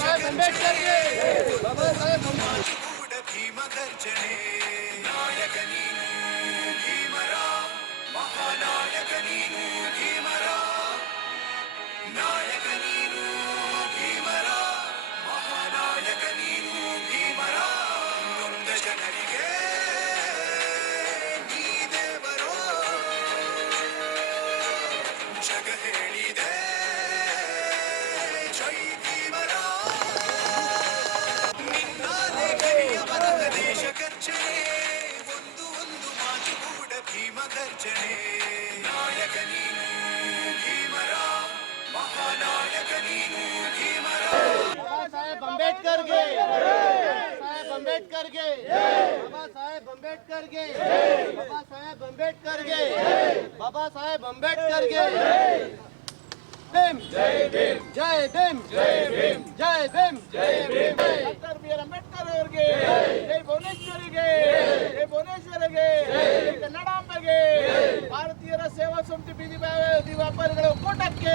ಸಾಹೇಬ್ ಅಂಬೇಡ್ಕರ್ಗೆ ಕೂಡ ಭೀಮ ಗರ್ಜನೆ ನಾಯಕ ನೀನು ಭೀಮರ ಮಹಾನಾಯಕ ನೀನು ಭೀಮರ ಬಾಬಾ ಸಾಹೇಬ್ ಅಂಬೇಡ್ಕರ್ಗೆ ಸಾಹೇಬ್ ಅಂಬೇಡ್ಕರ್ಗೆ ಬಾಬಾ ಸಾಹೇಬ್ ಅಂಬೇಡ್ಕರ್ಗೆ ಬಾಬಾ ಸಾಹೇಬ್ ಅಂಬೇಡ್ಕರ್ಗೆ ಬಾಬಾ ಸಾಹೇಬ್ ಅಂಬೇಡ್ಕರ್ಗೆ ಭೀಮ್ ಜೈ ಭೀಮ್ ಜೈ ಭೀಮ್ ಜೈ ಭೀಮ್ ಜೈ ಭೀಮ್ ಜೈ Bhim doctor B R Ambedkar ಅವರಿಗೆ ಜೈ ಭುವನೇಶ್ವರಿಗೆ ಜೈ ಭುವನೇಶ್ವರಿಗೆ ಜೈ ಕನ್ನಡಾಂಬೆಗೆ ಭಾರತೀಯರ ಸೇವಾ ಸಮಿತಿ ಬೀದಿ ವ್ಯಾ- ಬೀದಿ ವ್ಯಾಪಾರಿಗಳ ಒಕ್ಕೂಟಕ್ಕೆ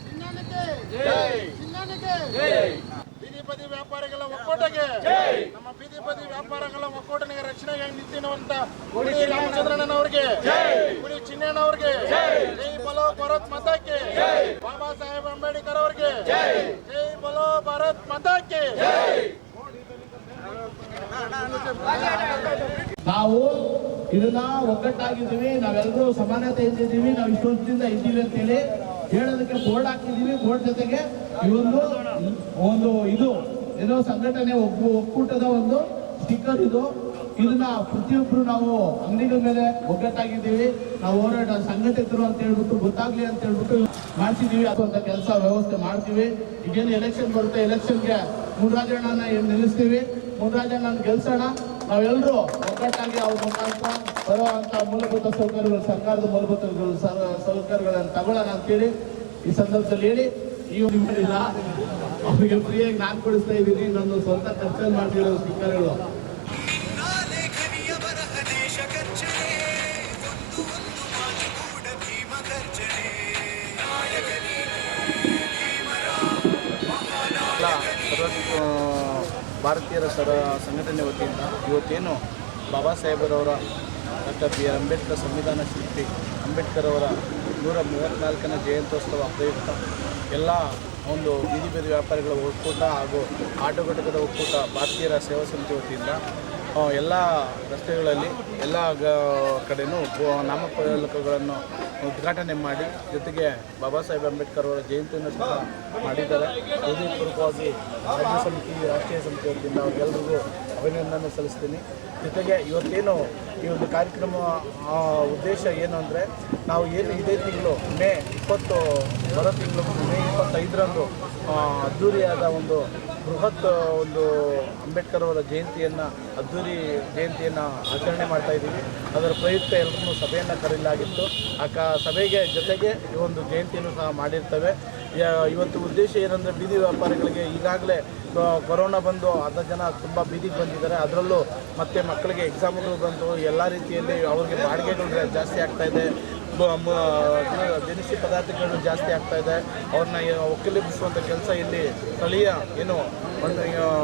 ಚಿನ್ನನಿಗೆ ಜೈ. ಚಿನ್ನನಿಗೆ ಬೀದಿ ಬದಿ ವ್ಯಾಪಾರಿಗಳ ಒಕ್ಕೂಟಕ್ಕೆ ನಮ್ಮ ಬೀದಿ ಬದಿ ವ್ಯಾಪಾರಗಳ ಒಕ್ಕೂಟನಿಗೆ ರಕ್ಷಣೆಗಾಗಿ ನಿಂತಿರುವಂತ ಗುಡಿ ರಾಮಚಂದ್ರಣ್ಣನವರಿಗೆ ಗುಡಿ ಚಿನ್ನಣ್ಣವರಿಗೆ ಜೈ. ಬಲೋ ಭಾರತ್ ಮತಕ್ಕೆ. ಬಾಬಾ ಸಾಹೇಬ್ ಅಂಬೇಡ್ಕರ್ ಅವರಿಗೆ. ಜೈ. ಬಲೋ ಭಾರತ್ ಮತಕ್ಕೆ. ನಾವು ಇದನ್ನ ಒಗ್ಗಟ್ಟಾಗಿದ್ದೀವಿ ನಾವೆಲ್ಲರೂ ಸಮಾನತೆ ಇದ್ದೀವಿ ನಾವು ಇಷ್ಟು ವರ್ಷದಿಂದ ಇದ್ದೀವಿ ಅಂತೇಳಿ ಹೇಳೋದಕ್ಕೆ ಬೋರ್ಡ್ ಹಾಕಿದ್ದೀವಿ. ಬೋರ್ಡ್ ಜೊತೆಗೆ ಇವೊಂದು ಒಂದು ಒಂದು ಇದು ಏನೋ ಸಂಘಟನೆ ಒಗ್ಗು ಒಕ್ಕೂಟದ ಒಂದು ಸ್ಟಿಕ್ಕರ್ ಇದು. ಇದನ್ನ ಪ್ರತಿಯೊಬ್ಬರು ನಾವು ಅಂಗಡಿಗಳ ಮೇಲೆ ಒಗ್ಗಟ್ಟಾಗಿದ್ದೀವಿ. ನಾವು ಹೋರಾಟ ಸಂಘಟಿತರು ಅಂತ ಹೇಳ್ಬಿಟ್ಟು, ಗೊತ್ತಾಗ್ಲಿ ಅಂತ ಹೇಳ್ಬಿಟ್ಟು ಮಾಡ್ತಿದೀವಿ ಅಂತ ಕೆಲಸ ವ್ಯವಸ್ಥೆ ಮಾಡ್ತೀವಿ. ಈಗೇನು ಎಲೆಕ್ಷನ್ ಬರುತ್ತೆ ಎಲೆಕ್ಷನ್ಗೆ ಮುನ್ರಾಜಣ್ಣನ ಏನ್ ನಿಲ್ಲಿಸ್ತೀವಿ? ಮುನ್ರಾಜಣ್ಣನ ಗೆಲ್ಸೋಣ. ನಾವೆಲ್ಲರೂ ಒಗ್ಗಟ್ಟಾಗಿ ಅವ್ರ ಮುಖಾಂತರ ಬರುವಂತ ಮೂಲಭೂತ ಸೌಕರ್ಯಗಳು, ಸರ್ಕಾರದ ಮೂಲಭೂತ ಸೌಕರ್ಯಗಳನ್ನು ತಗೊಳ್ಳೋಣ ಅಂತೇಳಿ ಈ ಸಂದರ್ಭದಲ್ಲಿ ಹೇಳಿ. ಇಲ್ಲ ಅವರಿಗೆ ಫ್ರೀಯಾಗಿ ನಾನು ಕೊಡಿಸ್ತಾ ಇದ್ದೀನಿ. ನನ್ನ ಸ್ವಂತ ಖರ್ಚಲ್ಲಿ ಮಾಡ್ತಿರೋ ಸ್ಟಿಕ್ಕರ್ಗಳು ಭಾರತೀಯರ ಸರ ಸಂಘಟನೆ ವತಿಯಿಂದ ಇವತ್ತೇನು ಬಾಬಾ ಸಾಹೇಬರವರ ಡಾಕ್ಟರ್ ಬಿ ಆರ್ ಅಂಬೇಡ್ಕರ್ ಸಂವಿಧಾನ ಶಿಲ್ಪಿ ಅಂಬೇಡ್ಕರ್ ಅವರ ನೂರ ಮೂವತ್ತ್ನಾಲ್ಕನೇ ಜಯಂತ್ಯೋತ್ಸವ ಪ್ರಯುಕ್ತ ಎಲ್ಲ ಒಂದು ಬೀದಿ ಬೀದಿ ವ್ಯಾಪಾರಿಗಳ ಒಕ್ಕೂಟ ಹಾಗೂ ಆಟೋ ಘಟಕದ ಒಕ್ಕೂಟ ಭಾರತೀಯರ ಸೇವಾ ಸಮಿತಿ ವತಿಯಿಂದ ಎಲ್ಲ ರಸ್ತೆಗಳಲ್ಲಿ ಎಲ್ಲ ಗ, ಕಡೆನೂ ಬೊ- ನಾಮಫಲಕಗಳನ್ನು ಉದ್ಘಾಟನೆ ಮಾಡಿ, ಜೊತೆಗೆ ಬಾಬಾ ಸಾಹೇಬ್ ಅಂಬೇಡ್ಕರ್ ಅವರ ಜಯಂತಿಯನ್ನು ಸಹ ಮಾಡಿದ್ದಾರೆ. ಹೃದಯಪೂರ್ವಕವಾಗಿ ರಾಜ್ಯ ಸಮಿತಿ, ರಾಷ್ಟ್ರೀಯ ಸಮಿತಿ ವತಿಯಿಂದ ಅವರಿಗೆಲ್ಲರಿಗೂ ಅಭಿನಂದನೆ ಸಲ್ಲಿಸ್ತೀನಿ. ಜೊತೆಗೆ ಇವತ್ತೇನು ಈ ಒಂದು ಕಾರ್ಯಕ್ರಮ ಉದ್ದೇಶ ಏನು ಅಂದರೆ, ನಾವು ಏನು ಇದೇ ತಿಂಗಳು ಮೇ ಇಪ್ಪತ್ತು, ಬರೋ ತಿಂಗಳು ಮೇ ಇಪ್ಪತ್ತೈದರಂದು ಆ, ಅದ್ಧೂರಿಯಾದ ಒಂದು ಬೃಹತ್ ಒಂದು ಅಂಬೇಡ್ಕರ್ ಅವರ ಜಯಂತಿಯನ್ನು ಅದ್ಧೂರಿ ಜಯಂತಿಯನ್ನು ಆಚರಣೆ ಮಾಡ್ತಾ ಇದ್ದೀವಿ. ಅದರ ಪ್ರಯುಕ್ತ ಎಲ್ಲರೂ ಸಭೆಯನ್ನು ಕರೆಯಲಾಗಿತ್ತು. ಆ ಕ ಸಭೆಗೆ ಜೊತೆಗೆ ಈ ಒಂದು ಜಯಂತಿಯನ್ನು ಸಹ ಮಾಡಿರ್ತೇವೆ. ಇವತ್ತು ಉದ್ದೇಶ ಏನಂದರೆ ಬೀದಿ ವ್ಯಾಪಾರಿಗಳಿಗೆ ಈಗಾಗಲೇ ಕೊರೋನಾ ಬಂದು ಅರ್ಧ ಜನ ತುಂಬ ಬೀದಿಗೆ ಬಂದಿದ್ದಾರೆ. ಅದರಲ್ಲೂ ಮತ್ತು ಮಕ್ಕಳಿಗೆ ಎಕ್ಸಾಮ್ಗಳು ಬಂದು ಎಲ್ಲ ರೀತಿಯಲ್ಲಿ ಅವ್ರಿಗೆ ಬಾಡಿಗೆಗಳು ಜಾಸ್ತಿ ಆಗ್ತಾ ಇದೆ. ದಿನಸಿ ಪದಾರ್ಥಗಳು ಜಾಸ್ತಿ ಆಗ್ತಾ ಇದೆ. ಅವ್ರನ್ನ ಒಕ್ಕಲಿಬಿಸುವಂಥ ಕೆಲಸ ಇಲ್ಲಿ ಸ್ಥಳೀಯ ಏನು ಒಂದು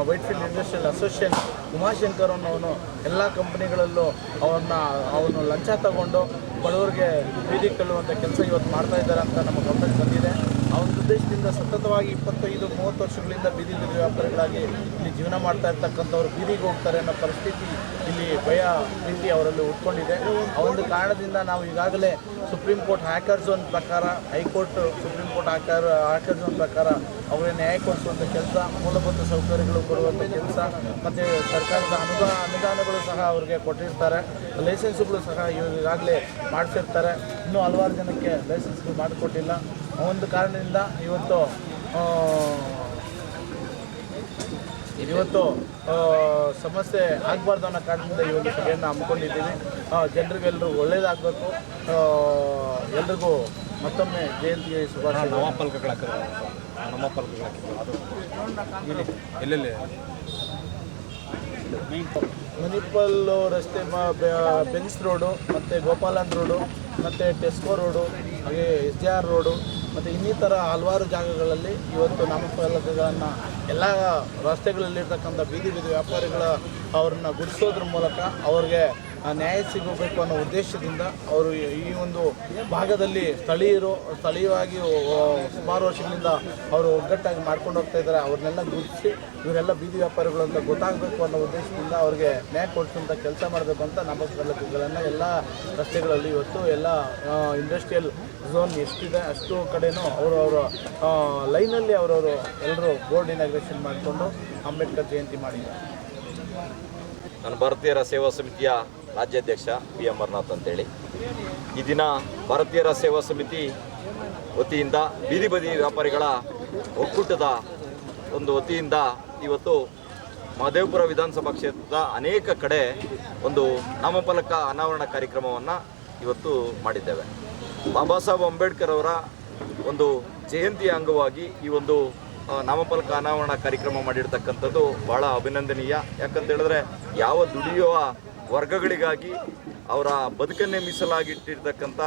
Whitefield industrial association Umashankar ಅನ್ನೋನು ಎಲ್ಲ ಕಂಪ್ನಿಗಳಲ್ಲೂ ಅವ್ರನ್ನ, ಅವನು ಲಂಚ ತಗೊಂಡು ಬಡವರಿಗೆ ಬೀದಿ ತಳ್ಳುವಂಥ ಕೆಲಸ ಇವತ್ತು ಮಾಡ್ತಾ ಇದ್ದಾರೆ ಅಂತ ನಮ್ಮ ಗಮನಕ್ಕೆ ಬಂದಿದೆ. ಒಂದು ಉದ್ದೇಶದಿಂದ ಸತತವಾಗಿ ಇಪ್ಪತ್ತೈದು, ಮೂವತ್ತು ವರ್ಷಗಳಿಂದ ಬೀದಿ ಬೀದಿ ವ್ಯಾಪಾರಿಗಳಾಗಿ ಇಲ್ಲಿ ಜೀವನ ಮಾಡ್ತಾ ಇರ್ತಕ್ಕಂಥವ್ರು ಬೀದಿಗೆ ಹೋಗ್ತಾರೆ ಅನ್ನೋ ಪರಿಸ್ಥಿತಿ ಇಲ್ಲಿ ಭಯ ಭೀತಿ ಅವರಲ್ಲಿ ಉಟ್ಕೊಂಡಿದೆ. ಆ ಒಂದು ಕಾರಣದಿಂದ ನಾವು ಈಗಾಗಲೇ ಸುಪ್ರೀಂ ಕೋರ್ಟ್ ಹ್ಯಾಕರ್ ಝೋನ್ ಪ್ರಕಾರ, ಹೈಕೋರ್ಟ್ ಸುಪ್ರೀಂ ಕೋರ್ಟ್ ಹ್ಯಾಕರ್ ಹ್ಯಾಕರ್ ಝೋನ್ ಪ್ರಕಾರ ಅವರೇ ನ್ಯಾಯ ಕೊಡಿಸುವಂಥ ಕೆಲಸ, ಮೂಲಭೂತ ಸೌಕರ್ಯಗಳು ಕೊಡುವಂಥ ಕೆಲಸ ಮತ್ತು ಸರ್ಕಾರದ ಅನುದಾನ, ಅನುದಾನಗಳು ಸಹ ಅವರಿಗೆ ಕೊಟ್ಟಿರ್ತಾರೆ. ಲೈಸೆನ್ಸ್ಗಳು ಸಹ ಈಗಾಗಲೇ ಮಾಡಿಸಿರ್ತಾರೆ. ಇನ್ನೂ ಹಲವಾರು ಜನಕ್ಕೆ ಲೈಸೆನ್ಸ್ಗಳು ಮಾಡಿಕೊಟ್ಟಿಲ್ಲ. ಒಂದು ಕಾರಣದಿಂದ ಇವತ್ತು ಇವತ್ತು ಸಮಸ್ಯೆ ಆಗಬಾರ್ದು ಅನ್ನೋ ಕಾರಣದಿಂದ ಈ ಒಂದು ಸಭೆಯನ್ನು ಹಮ್ಮಿಕೊಂಡಿದ್ದೀವಿ. ಜನರಿಗೆಲ್ಲರೂ ಒಳ್ಳೇದಾಗಬೇಕು. ಎಲ್ರಿಗೂ ಮತ್ತೊಮ್ಮೆ ಜಯಂತಿ ಶುಭಾಶಯ. ಹಾಕಿದ್ರು ನಾಮಫಲಕಗಳು ಹಾಕಿದ್ರು ಅದು ಇಲ್ಲಿ ಎಲ್ಲೆಲ್ಲಿ? ಮುನಿಪಲ್ ರಸ್ತೆ ಬೆಂಗ್ಸ್ ಬೆನ್ಸ್ ರೋಡು ಮತ್ತು ಗೋಪಾಲನ್ ರೋಡು ಮತ್ತು ಟೆಸ್ಕೋ ರೋಡು ಹಾಗೆ ಎಸ್ ಜೆ ಆರ್ ರೋಡು ಮತ್ತು ಇನ್ನಿತರ ಹಲವಾರು ಜಾಗಗಳಲ್ಲಿ ಇವತ್ತು ನಾಮಫಲಕಗಳನ್ನು ಎಲ್ಲ ರಸ್ತೆಗಳಲ್ಲಿರ್ತಕ್ಕಂಥ ಬೀದಿ ಬೀದಿ ವ್ಯಾಪಾರಿಗಳ ಅವ್ರನ್ನ ಗುರುತಿಸೋದ್ರ ಮೂಲಕ ಅವ್ರಿಗೆ ಆ ನ್ಯಾಯ ಸಿಗಬೇಕು ಅನ್ನೋ ಉದ್ದೇಶದಿಂದ ಅವರು ಈ ಒಂದು ಭಾಗದಲ್ಲಿ ಸ್ಥಳೀಯರು ಸ್ಥಳೀಯವಾಗಿ ಸುಮಾರು ವರ್ಷಗಳಿಂದ ಅವರು ಒಗ್ಗಟ್ಟಾಗಿ ಮಾಡ್ಕೊಂಡು ಹೋಗ್ತಾ ಇದ್ದಾರೆ. ಅವ್ರನ್ನೆಲ್ಲ ಗುರುತಿಸಿ ಇವರೆಲ್ಲ ಬೀದಿ ವ್ಯಾಪಾರಿಗಳು ಅಂತ ಗೊತ್ತಾಗಬೇಕು ಅನ್ನೋ ಉದ್ದೇಶದಿಂದ ಅವ್ರಿಗೆ ನ್ಯಾಯ ಕೊಡಿಸುವಂಥ ಕೆಲಸ ಮಾಡಬೇಕು ಅಂತ ನಮ್ಮ ನಾಮಫಲಕಗಳನ್ನು ಎಲ್ಲ ರಸ್ತೆಗಳಲ್ಲಿ ಇವತ್ತು ಎಲ್ಲ ಇಂಡಸ್ಟ್ರಿಯಲ್ ಝೋನ್ ಎಷ್ಟಿದೆ ಅಷ್ಟು ಕಡೆನೂ ಅವರು ಅವರ ಲೈನಲ್ಲಿ ಅವರವರು ಎಲ್ಲರೂ ಬೋರ್ಡ್ ಇನಾಗ್ರೇಷನ್ ಮಾಡಿಕೊಂಡು ಅಂಬೇಡ್ಕರ್ ಜಯಂತಿ ಮಾಡಿದ್ದಾರೆ. ನಾನು ಭಾರತೀಯರ ಸೇವಾ ಸಮಿತಿಯ ರಾಜ್ಯಾಧ್ಯಕ್ಷ ಪಿ ಎಂ ಅಮರ್ನಾಥ್ ಅಂತೇಳಿ. ಈ ದಿನ ಭಾರತೀಯರ ಸೇವಾ ಸಮಿತಿ ವತಿಯಿಂದ ಬೀದಿ ಬದಿ ವ್ಯಾಪಾರಿಗಳ ಒಕ್ಕೂಟದ ಒಂದು ವತಿಯಿಂದ ಇವತ್ತು ಮಹದೇವಪುರ ವಿಧಾನಸಭಾ ಕ್ಷೇತ್ರದ ಅನೇಕ ಕಡೆ ಒಂದು ನಾಮಫಲಕ ಅನಾವರಣ ಕಾರ್ಯಕ್ರಮವನ್ನು ಇವತ್ತು ಮಾಡಿದ್ದೇವೆ. ಬಾಬಾ ಸಾಹೇಬ್ ಅಂಬೇಡ್ಕರ್ ಅವರ ಒಂದು ಜಯಂತಿಯ ಅಂಗವಾಗಿ ಈ ಒಂದು ನಾಮಫಲಕ ಅನಾವರಣ ಕಾರ್ಯಕ್ರಮ ಮಾಡಿರ್ತಕ್ಕಂಥದ್ದು ಬಹಳ ಅಭಿನಂದನೀಯ. ಯಾಕಂತ ಹೇಳಿದ್ರೆ ಯಾವ ದುಡಿಯುವ ವರ್ಗಗಳಿಗಾಗಿ ಅವರ ಬದುಕನ್ನೇ ಮೀಸಲಾಗಿಟ್ಟಿರ್ತಕ್ಕಂಥ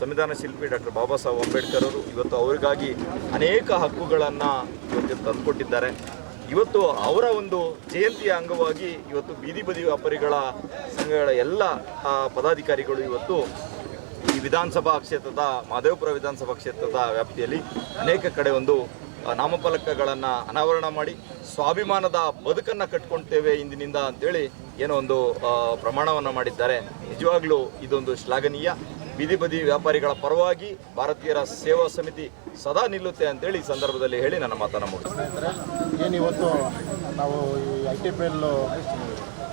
ಸಂವಿಧಾನ ಶಿಲ್ಪಿ ಡಾಕ್ಟರ್ ಬಾಬಾ ಸಾಹೇಬ್ ಅಂಬೇಡ್ಕರ್ ಅವರು ಇವತ್ತು ಅವರಿಗಾಗಿ ಅನೇಕ ಹಕ್ಕುಗಳನ್ನು ಇವತ್ತು ತಂದುಕೊಟ್ಟಿದ್ದಾರೆ. ಇವತ್ತು ಅವರ ಒಂದು ಜಯಂತಿಯ ಅಂಗವಾಗಿ ಇವತ್ತು ಬೀದಿ ಬದಿ ವ್ಯಾಪಾರಿಗಳ ಸಂಘಗಳ ಎಲ್ಲ ಪದಾಧಿಕಾರಿಗಳು ಇವತ್ತು ಈ ವಿಧಾನಸಭಾ ಕ್ಷೇತ್ರದ, ಮಾದೇವಪುರ ವಿಧಾನಸಭಾ ಕ್ಷೇತ್ರದ ವ್ಯಾಪ್ತಿಯಲ್ಲಿ ಅನೇಕ ಕಡೆ ಒಂದು ನಾಮಫಲಕಗಳನ್ನು ಅನಾವರಣ ಮಾಡಿ ಸ್ವಾಭಿಮಾನದ ಬದುಕನ್ನು ಕಟ್ಕೊಳ್ತೇವೆ ಇಂದಿನಿಂದ ಅಂತೇಳಿ ಏನೋ ಒಂದು ಪ್ರಮಾಣವನ್ನು ಮಾಡಿದ್ದಾರೆ. ನಿಜವಾಗ್ಲೂ ಇದೊಂದು ಶ್ಲಾಘನೀಯ. ಬೀದಿ ಬದಿ ವ್ಯಾಪಾರಿಗಳ ಪರವಾಗಿ ಭಾರತೀಯರ ಸೇವಾ ಸಮಿತಿ ಸದಾ ನಿಲ್ಲುತ್ತೆ ಅಂತೇಳಿ ಈ ಸಂದರ್ಭದಲ್ಲಿ ಹೇಳಿ ನನ್ನ ಮಾತನ್ನು ಮುಗಿಸ್ತಾರೆ ಏನು ಏನಿವತ್ತು ನಾವು I T P L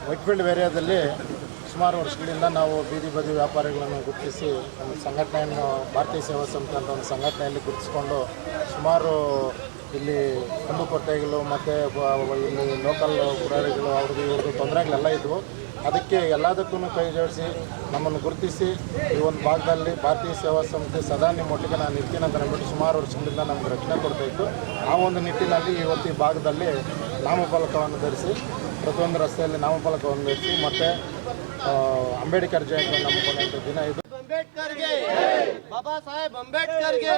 Whitefield ಏರಿಯಾದಲ್ಲಿ ಸುಮಾರು ವರ್ಷಗಳಿಂದ ನಾವು ಬೀದಿ ಬದಿ ವ್ಯಾಪಾರಿಗಳನ್ನು ಗುರುತಿಸಿ ಒಂದು ಸಂಘಟನೆಯನ್ನು, ಭಾರತೀಯ ಸೇವಾ ಸಮಿತಿ ಅಂತ ಒಂದು ಸಂಘಟನೆಯಲ್ಲಿ ಗುರುತಿಸಿಕೊಂಡು ಸುಮಾರು ಇಲ್ಲಿ ಕುಂದುಕೊರತೆಗಳು ಮತ್ತು ಇಲ್ಲಿ ಲೋಕಲ್ ಗುರಾರಿಗಳು ಅವ್ರದ್ದು ಇವ್ರದ್ದು ತೊಂದರೆಗಳೆಲ್ಲ ಇದ್ವು. ಅದಕ್ಕೆ ಎಲ್ಲದಕ್ಕೂ ಕೈ ಜೋಡಿಸಿ ನಮ್ಮನ್ನು ಗುರುತಿಸಿ ಈ ಒಂದು ಭಾಗದಲ್ಲಿ ಭಾರತೀಯ ಸೇವಾ ಸಂಸ್ಥೆ ಸದಾ ನಿಮ್ಮ ಒಟ್ಟಿಗೆ ನಾನು ಇರ್ತೀನಿ ಅಂತ ಅಂದ್ಬಿಟ್ಟು ಸುಮಾರು ವರ್ಷಗಳಿಂದ ನಮ್ಗೆ ರಕ್ಷಣೆ ಕೊಡ್ತಾಯಿತ್ತು ಆ ಒಂದು ನಿಟ್ಟಿನಲ್ಲಿ ಇವತ್ತು ಈ ಭಾಗದಲ್ಲಿ ನಾಮಫಲಕವನ್ನು ಧರಿಸಿ ಪ್ರತಿಯೊಂದು ರಸ್ತೆಯಲ್ಲಿ ನಾಮಫಲಕವನ್ನು ಧರಿಸಿ ಮತ್ತು ಅಂಬೇಡ್ಕರ್ ಜಯಂತಿ ಹಮ್ಮಿಕೊಂಡಂಥ ದಿನ ಇದು. ಅಂಬೇಡ್ಕರ್ಗೆ, ಬಾಬಾ ಸಾಹೇಬ್ ಅಂಬೇಡ್ಕರ್ಗೆ.